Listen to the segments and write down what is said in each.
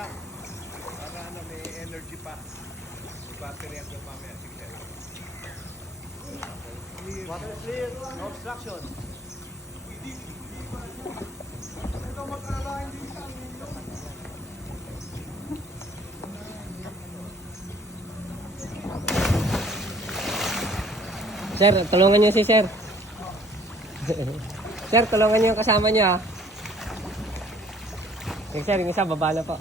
lang. Para ano, may energy pa. May battery ang mamaya. Sige. Water clear, no obstruction. Ito mag-alala hindi sa amin. Sir, tulungan niyo si Sir. Sir, tulungan niyo yung kasama niyo ha. Yung Sir, yung isa, baba na po.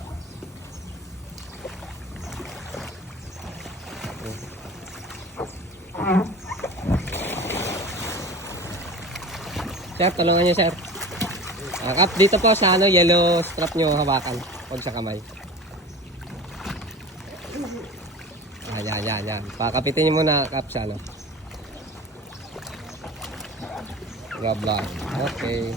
Sir, tulungan niyo Sir. Kap, dito po sa ano, yellow strap niyo hawakan. Huwag sa kamay. Yan. Pakapitin niyo muna, Kap, sa ano. Grab lang. Okay.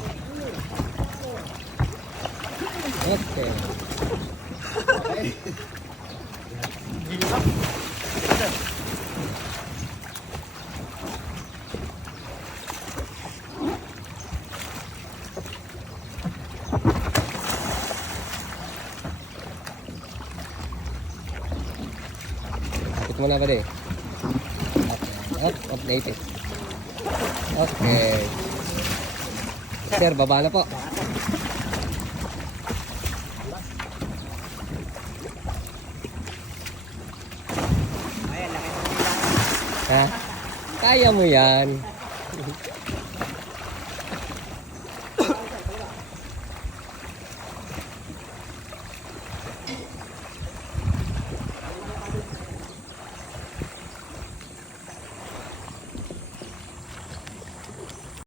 Kapit mo na ba din? Update it. Okay. Sir, baba na po. Ha? Kaya mo yan.